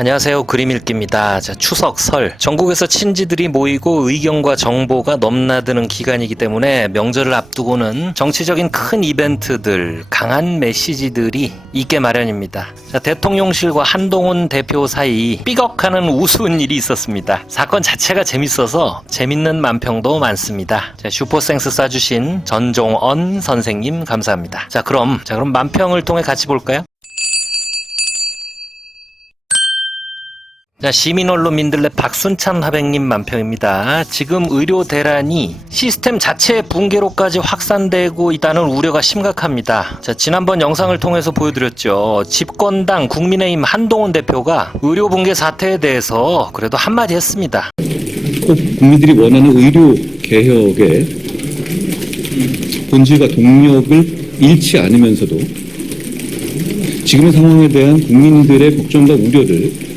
안녕하세요. 그림읽기입니다. 자, 추석, 설. 전국에서 친지들이 모이고 의견과 정보가 넘나드는 기간이기 때문에 명절을 앞두고는 정치적인 큰 이벤트들, 강한 메시지들이 있게 마련입니다. 자, 대통령실과 한동훈 대표 사이 삐걱하는 우스운 일이 있었습니다. 사건 자체가 재밌어서 재밌는 만평도 많습니다. 자, 슈퍼생스 쏴주신 전종언 선생님 감사합니다. 자, 그럼 만평을 통해 같이 볼까요? 자, 시민언론 민들레 박순찬 화백님 만평입니다. 지금 의료 대란이 시스템 자체의 붕괴로까지 확산되고 있다는 우려가 심각합니다. 자, 지난번 영상을 통해서 보여드렸죠. 집권당 국민의힘 한동훈 대표가 의료 붕괴 사태에 대해서 그래도 한마디 했습니다. 꼭 국민들이 원하는 의료 개혁의 본질과 동력을 잃지 않으면서도 지금의 상황에 대한 국민들의 걱정과 우려를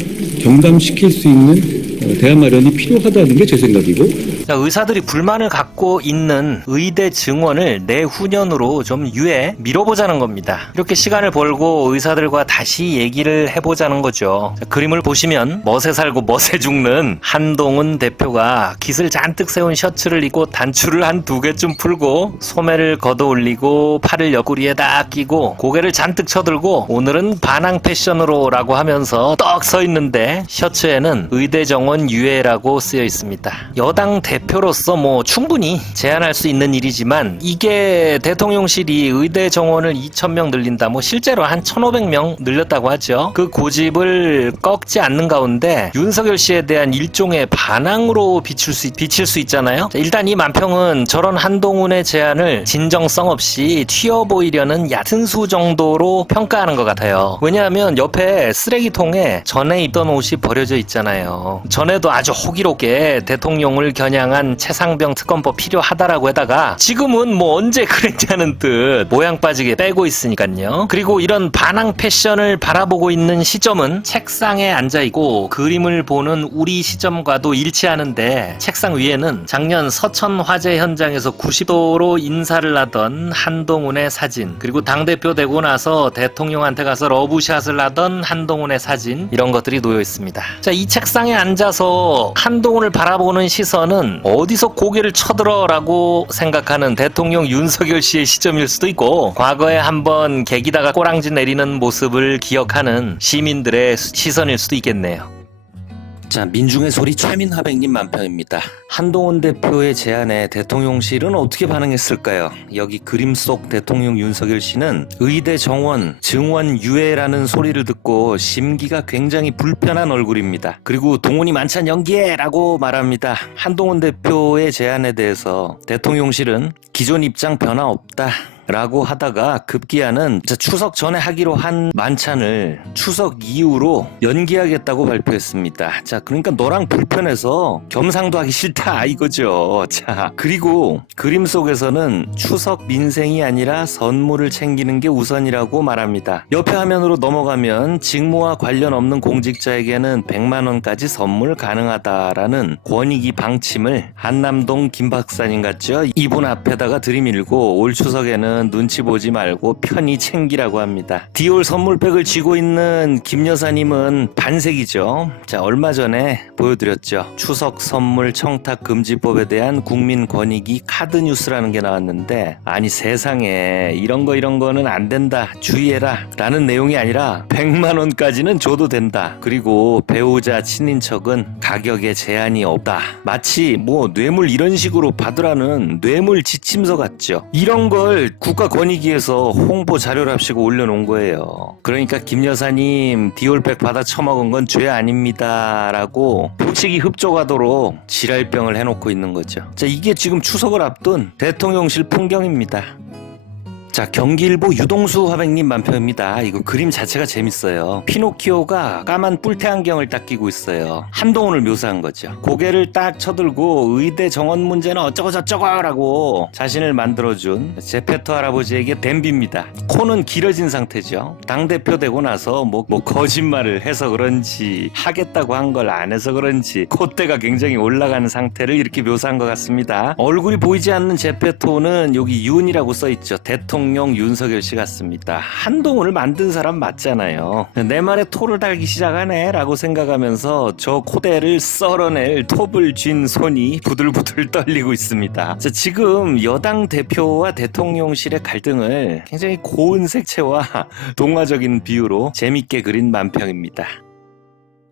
경감시킬 수 있는 대안 마련이 필요하다는 게 제 생각이고, 자, 의사들이 불만을 갖고 있는 의대 증원을 내후년으로 좀 밀어보자는 겁니다. 이렇게 시간을 벌고 의사들과 다시 얘기를 해보자는 거죠. 자, 그림을 보시면 멋에 살고 멋에 죽는 한동훈 대표가 깃을 잔뜩 세운 셔츠를 입고 단추를 한 2개쯤 풀고 소매를 걷어 올리고 팔을 옆구리에다 끼고 고개를 잔뜩 쳐들고 오늘은 반항 패션으로 라고 하면서 떡 서 있는데 셔츠에는 의대 정원 유예라고 쓰여 있습니다. 여당 대표로서 충분히 제안할 수 있는 일이지만 이게 대통령실이 의대 정원을 2,000명 늘린다, 실제로 한 1,500명 늘렸다고 하죠. 그 고집을 꺾지 않는 가운데 윤석열 씨에 대한 일종의 반항으로 비칠 수 있잖아요. 자, 일단 이 만평은 저런 한동훈의 제안을 진정성 없이 튀어 보이려는 얕은 수 정도로 평가하는 것 같아요. 왜냐하면 옆에 쓰레기통에 전에 입던 옷이 버려져 있잖아요. 전에도 아주 호기롭게 대통령을 겨냥한 최상병 특검법 필요하다라고 하다가 지금은 언제 그랬냐는 듯 모양 빠지게 빼고 있으니까요. 그리고 이런 반항 패션을 바라보고 있는 시점은 책상에 앉아있고 그림을 보는 우리 시점과도 일치하는데, 책상 위에는 작년 서천 화재 현장에서 90도로 인사를 하던 한동훈의 사진, 그리고 당대표 되고 나서 대통령한테 가서 러브샷을 하던 한동훈의 사진, 이런 것들이 놓여 있습니다. 자, 이 책상에 앉아서 한동훈을 바라보는 시선은 어디서 고개를 쳐들어 라고 생각하는 대통령 윤석열 씨의 시점일 수도 있고, 과거에 한번 개기다가 꼬랑지 내리는 모습을 기억하는 시민들의 시선일 수도 있겠네요. 자, 민중의 소리 최민하백님 만평입니다. 한동훈 대표의 제안에 대통령실은 어떻게 반응했을까요? 여기 그림 속 대통령 윤석열 씨는 의대 정원, 증원 유예라는 소리를 듣고 심기가 굉장히 불편한 얼굴입니다. 그리고 동훈이 만찬 연기해! 라고 말합니다. 한동훈 대표의 제안에 대해서 대통령실은 기존 입장 변화 없다 라고 하다가 급기야는 추석 전에 하기로 한 만찬을 추석 이후로 연기하겠다고 발표했습니다. 자, 그러니까 너랑 불편해서 겸상도 하기 싫다 이거죠. 자, 그리고 그림 속에서는 추석 민생이 아니라 선물을 챙기는 게 우선이라고 말합니다. 옆에 화면으로 넘어가면 직무와 관련 없는 공직자에게는 100만 원까지 선물 가능하다라는 권익위 방침을 한남동 김 박사님 같죠? 이분 앞에다가 들이밀고 올 추석에는 눈치 보지 말고 편히 챙기라고 합니다. 디올 선물백을 쥐고 있는 김 여사님은 반색이죠. 자, 얼마 전에 보여드렸죠. 추석 선물 청탁 금지법에 대한 국민권익위 카드뉴스라는 게 나왔는데, 아니 세상에 이런 거는 안 된다, 주의해라 라는 내용이 아니라 100만 원까지는 줘도 된다. 그리고 배우자 친인척은 가격에 제한이 없다. 마치 뇌물 이런 식으로 받으라는 뇌물 지침서 같죠. 이런 걸 국가권익위에서 홍보 자료랍시고 올려놓은 거예요. 그러니까 김 여사님 디올백 받아 처먹은 건 죄 아닙니다 라고 보치기 흡족하도록 지랄병을 해놓고 있는 거죠. 자, 이게 지금 추석을 앞둔 대통령실 풍경입니다. 자, 경기일보 유동수 화백님 만평입니다. 이거 그림 자체가 재밌어요. 피노키오가 까만 뿔테 안경을 딱 끼고 있어요. 한동훈을 묘사한 거죠. 고개를 딱 쳐들고 의대 정원 문제는 어쩌고 저쩌고 라고 자신을 만들어준 제페토 할아버지에게 댐비입니다. 코는 길어진 상태죠. 당대표 되고 나서 거짓말을 해서 그런지 하겠다고 한 걸 안 해서 그런지 콧대가 굉장히 올라가는 상태를 이렇게 묘사한 것 같습니다. 얼굴이 보이지 않는 제페토는 여기 윤이라고 써있죠. 대통령 대통령 윤석열 씨 같습니다. 한동훈을 만든 사람 맞잖아요. 내 말에 토를 달기 시작하네 라고 생각하면서 저 코대를 썰어낼 톱을 쥔 손이 부들부들 떨리고 있습니다. 자, 지금 여당 대표와 대통령실의 갈등을 굉장히 고운 색채와 동화적인 비유로 재밌게 그린 만평입니다.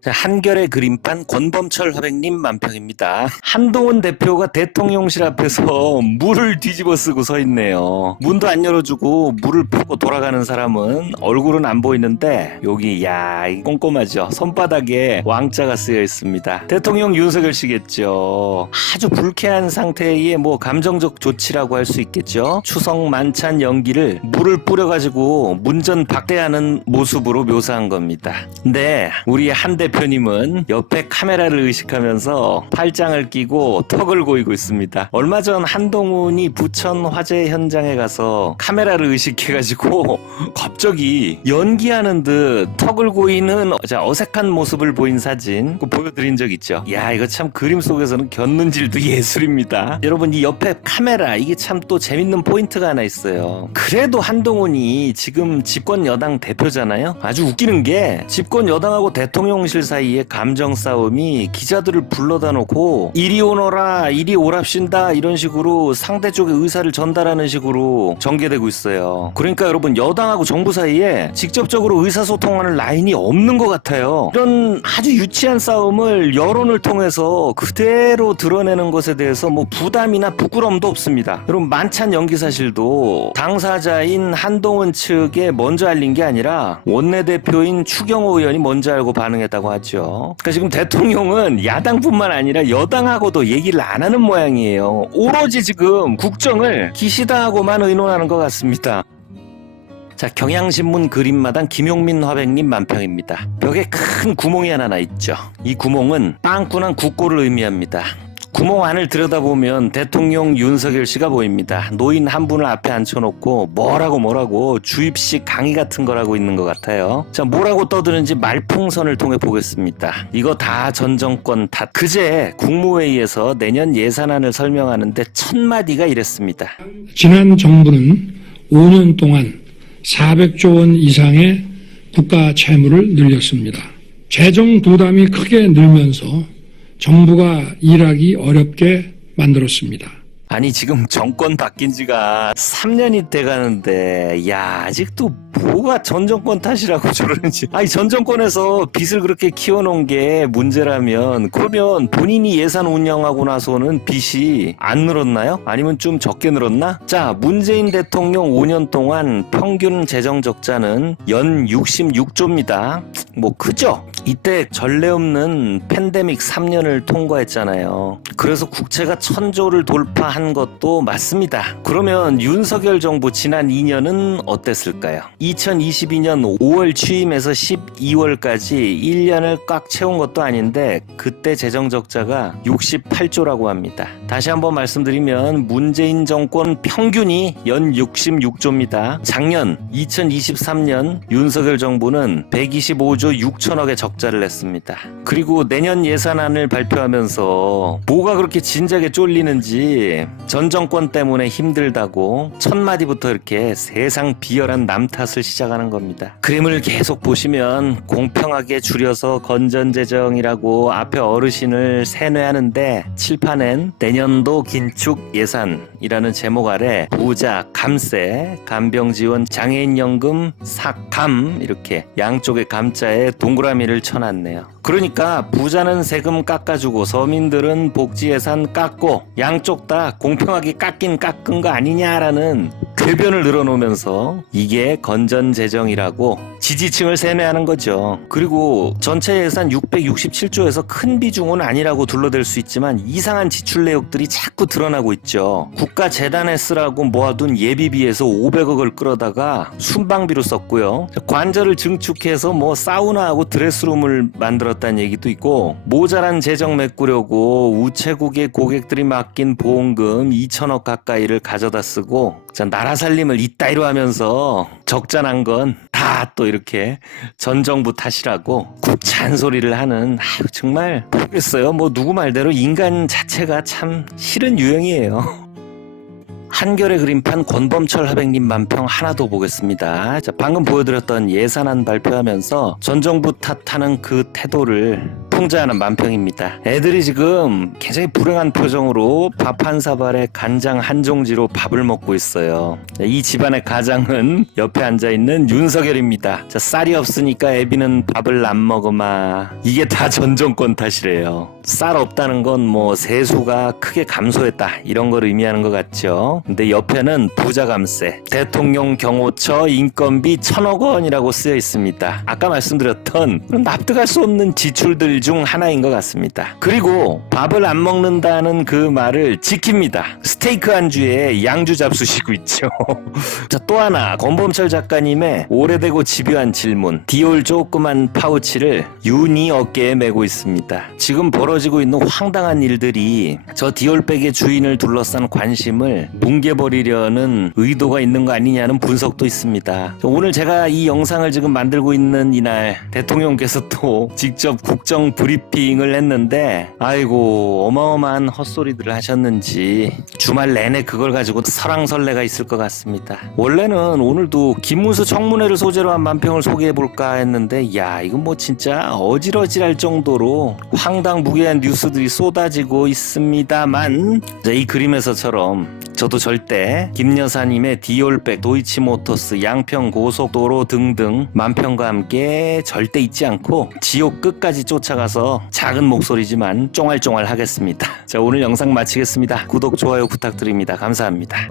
자, 한결의 그림판 권범철 화백님 만평입니다. 한동훈 대표가 대통령실 앞에서 물을 뒤집어 쓰고 서 있네요. 문도 안 열어주고 물을 푸고 돌아가는 사람은 얼굴은 안 보이는데 여기 이 꼼꼼하죠. 손바닥에 왕자가 쓰여 있습니다. 대통령 윤석열 씨겠죠. 아주 불쾌한 상태의 감정적 조치라고 할 수 있겠죠. 추석 만찬 연기를 물을 뿌려가지고 문전박대하는 모습으로 묘사한 겁니다. 근데 우리 한 대표님은 옆에 카메라를 의식하면서 팔짱을 끼고 턱을 고이고 있습니다. 얼마 전 한동훈이 부천 화재 현장에 가서 카메라를 의식해가지고 갑자기 연기하는 듯 턱을 고이는 어색한 모습을 보인 사진 보여드린 적 있죠. 이거 참 그림 속에서는 곁눈질도 예술입니다. 여러분, 이 옆에 카메라 이게 참 또 재밌는 포인트가 하나 있어요. 그래도 한동훈이 지금 집권 여당 대표잖아요. 아주 웃기는 게 집권 여당하고 대통령실 사이에 감정 싸움이 기자들을 불러다 놓고 이리 오너라, 이리 오랍신다 이런 식으로 상대 쪽의 의사를 전달하는 식으로 전개되고 있어요. 그러니까 여러분, 여당하고 정부 사이에 직접적으로 의사소통하는 라인이 없는 것 같아요. 이런 아주 유치한 싸움을 여론을 통해서 그대로 드러내는 것에 대해서 부담이나 부끄러움도 없습니다. 여러분, 만찬 연기 사실도 당사자인 한동훈 측에 먼저 알린 게 아니라 원내대표인 추경호 의원이 먼저 알고 반응했다고 하죠. 그러니까 지금 대통령은 야당뿐만 아니라 여당하고도 얘기를 안 하는 모양이에요. 오로지 지금 국정을 기시다하고만 의논하는 것 같습니다. 자, 경향신문 그림마당 김용민 화백님 만평입니다. 벽에 큰 구멍이 하나 나 있죠. 이 구멍은 빵꾸난 국고를 의미합니다. 구멍 안을 들여다보면 대통령 윤석열 씨가 보입니다. 노인 한 분을 앞에 앉혀놓고 뭐라고 주입식 강의 같은 걸 하고 있는 것 같아요. 자, 뭐라고 떠드는지 말풍선을 통해 보겠습니다. 이거 다 전 정권 탓. 그제 국무회의에서 내년 예산안을 설명하는데 첫 마디가 이랬습니다. 지난 정부는 5년 동안 400조 원 이상의 국가 채무를 늘렸습니다. 재정 부담이 크게 늘면서 정부가 일하기 어렵게 만들었습니다. 아니, 지금 정권 바뀐 지가 3년이 돼가는데 아직도 뭐가 전 정권 탓이라고 저러는지. 아니, 전 정권에서 빚을 그렇게 키워놓은 게 문제라면 그러면 본인이 예산 운영하고 나서는 빚이 안 늘었나요? 아니면 좀 적게 늘었나? 자, 문재인 대통령 5년 동안 평균 재정 적자는 연 66조입니다. 크죠? 이때 전례 없는 팬데믹 3년을 통과했잖아요. 그래서 국채가 1000조를 돌파한 것도 맞습니다. 그러면 윤석열 정부 지난 2년은 어땠을까요? 2022년 5월 취임해서 12월까지 1년을 꽉 채운 것도 아닌데 그때 재정적자가 68조라고 합니다. 다시 한번 말씀드리면 문재인 정권 평균이 연 66조입니다. 작년 2023년 윤석열 정부는 125조 6천억의 적자를 냈습니다. 그리고 내년 예산안을 발표하면서 뭐가 그렇게 진작에 쫄리는지 전 정권 때문에 힘들다고 첫 마디부터 이렇게 세상 비열한 남 탓을 시작하는 겁니다. 그림을 계속 보시면 공평하게 줄여서 건전재정이라고 앞에 어르신을 세뇌하는데 칠판엔 내년도 긴축 예산이라는 제목 아래 부자, 감세, 간병지원, 장애인연금, 삭감 이렇게 양쪽의 감자에 동그라미를 쳐놨네요. 그러니까 부자는 세금 깎아주고 서민들은 복지 예산 깎고 양쪽 다 공평하게 깎은 거 아니냐라는 궤변을 늘어놓으면서 이게 건전재정이라고 지지층을 세뇌하는 거죠. 그리고 전체 예산 667조에서 큰 비중은 아니라고 둘러댈 수 있지만 이상한 지출 내역들이 자꾸 드러나고 있죠. 국가재단에 쓰라고 모아둔 예비비에서 500억을 끌어다가 순방비로 썼고요. 관절을 증축해서 사우나하고 드레스룸을 만들었다는 얘기도 있고, 모자란 재정 메꾸려고 우체국의 고객들이 맡긴 보험금 2천억 가까이를 가져다 쓰고 나라 살림을 이따위로 하면서 적자 난 건 다 또 이렇게 전 정부 탓이라고 굽찬 소리를 하는, 정말 모르겠어요. 누구 말대로 인간 자체가 참 싫은 유형이에요. 한겨레 그림판 권범철 하백님 만평 하나 더 보겠습니다. 자, 방금 보여드렸던 예산안 발표하면서 전 정부 탓하는 그 태도를 풍자하는 만평입니다. 애들이 지금 굉장히 불행한 표정으로 밥 한 사발에 간장 한 종지로 밥을 먹고 있어요. 이 집안의 가장은 옆에 앉아있는 윤석열입니다. 자, 쌀이 없으니까 애비는 밥을 안 먹으마. 이게 다 전 정권 탓이래요. 쌀 없다는 건 뭐 세수가 크게 감소했다 이런 걸 의미하는 것 같죠. 근데 옆에는 부자 감세, 대통령 경호처 인건비 1,000억 원이라고 쓰여 있습니다. 아까 말씀드렸던 납득할 수 없는 지출들 중 하나인 것 같습니다. 그리고 밥을 안 먹는다는 그 말을 지킵니다. 스테이크 안주에 양주 잡수시고 있죠. 자, 또 하나 권범철 작가님의 오래되고 집요한 질문. 디올 조그만 파우치를 윤이 어깨에 메고 있습니다. 지금 벌어지고 있는 황당한 일들이 저 디올백의 주인을 둘러싼 관심을 뭉개버리려는 의도가 있는 거 아니냐는 분석도 있습니다. 오늘 제가 이 영상을 지금 만들고 있는 이날 대통령께서 또 직접 국정 브리핑을 했는데 아이고 어마어마한 헛소리들을 하셨는지 주말 내내 그걸 가지고 설왕설래가 있을 것 같습니다. 원래는 오늘도 김문수 청문회를 소재로 한 만평을 소개해볼까 했는데 야 이건 뭐 진짜 어지러지할 정도로 황당무계한 뉴스들이 쏟아지고 있습니다만 이 그림에서처럼 저도 절대 김 여사님의 디올백, 도이치모터스, 양평 고속도로 등등 만평과 함께 절대 잊지 않고 지옥 끝까지 쫓아가서 작은 목소리지만 쫑알쫑알 하겠습니다. 자, 오늘 영상 마치겠습니다. 구독, 좋아요 부탁드립니다. 감사합니다.